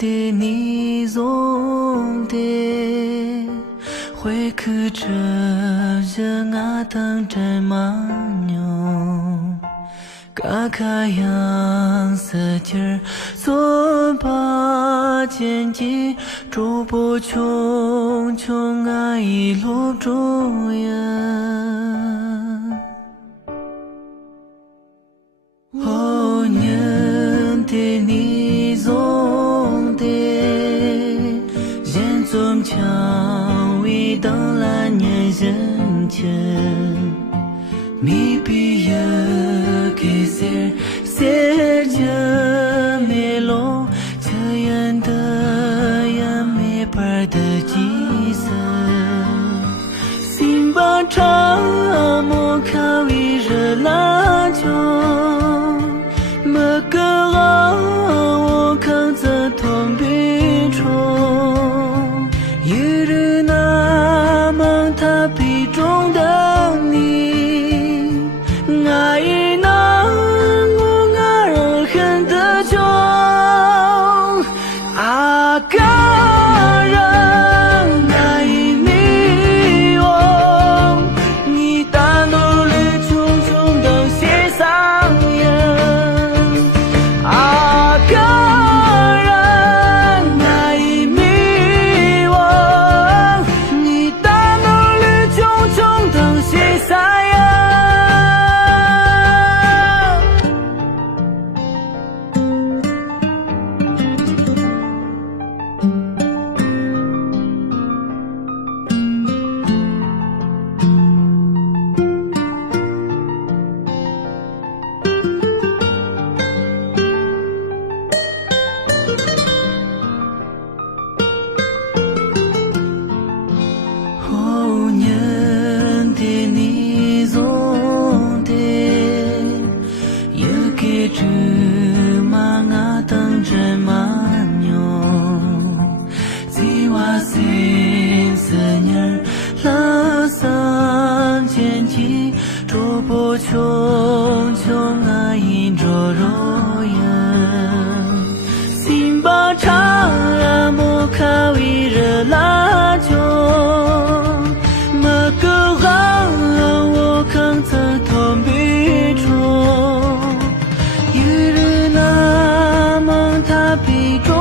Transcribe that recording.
的你总的会可着人啊等真慢牛，嘎嘎样色劲儿做把剑戟，逐步穷穷啊一路中呀。哦，年的你总的人总强为当来年人间，你比也给谁谁着没落，这样的也没白的几色，心把长莫卡为热拉就。么个我扛着痛悲冲，一日那么他比中的你，爱那我爱人很的穷，啊个人爱你哦，你大努力穷穷的写上呀。后年的你总的也给这马啊等真慢牛，只话心思念拉上前期，逐步穷穷啊引着肉眼，心把长啊莫卡为热拉就。痛悲中，一日那么他悲中。